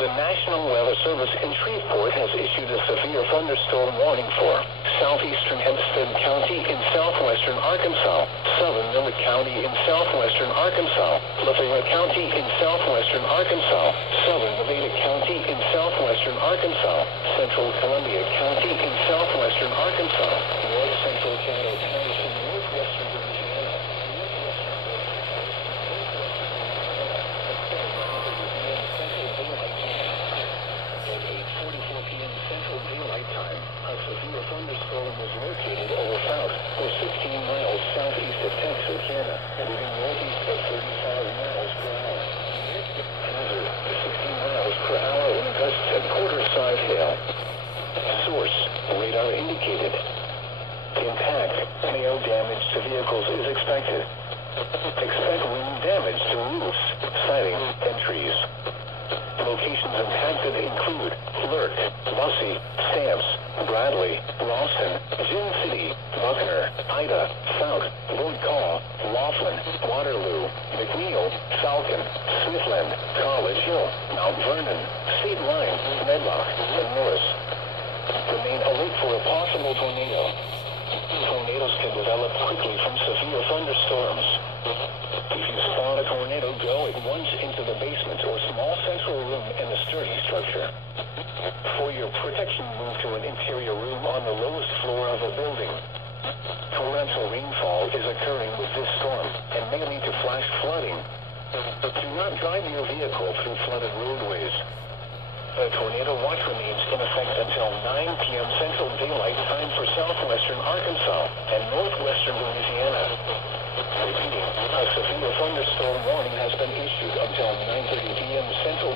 The National Weather Service in Shreveport has issued a severe thunderstorm warning for southeastern Hempstead County in southwestern Arkansas, southern Millard County in southwestern Arkansas, Lafayette County in southwestern Arkansas, southern Nevada County in southwestern Arkansas, central Columbia County in southwestern Arkansas, north central Caddo County in northwestern Louisiana, a severe thunderstorm was located over south or 16 miles southeast of Texarkana, moving northeast at 35 miles per hour. Hazard, 16 miles per hour in gusts at quarter-size hail. Source, radar indicated. Impact, hail damage to vehicles is expected. Expect wind damage to roofs, siding, and trees. Locations impacted include Lurk, Bussey, Stamps, Bradley, Rawson, Gin City, Buckner, Ida, South, Broadcaw, Laughlin, Waterloo, McNeil, Falcon, Smithland, College Hill, Mount Vernon, State Line, Medlock, and Norris. Remain alert for a possible tornado. Tornadoes can develop quickly from severe thunderstorms. If you spot a tornado, go at once into the basement or small central room in the sturdy structure. For your protection, move to an interior room on the lowest floor of a building. Torrential rainfall is occurring with this storm and may lead to flash flooding. Do not drive your vehicle through flooded roadways. The tornado watch remains in effect until 9 p.m. Central Daylight Time for southwestern Arkansas and northwestern Louisiana. Repeating, a severe thunderstorm warning has been issued until 9:30 p.m. Central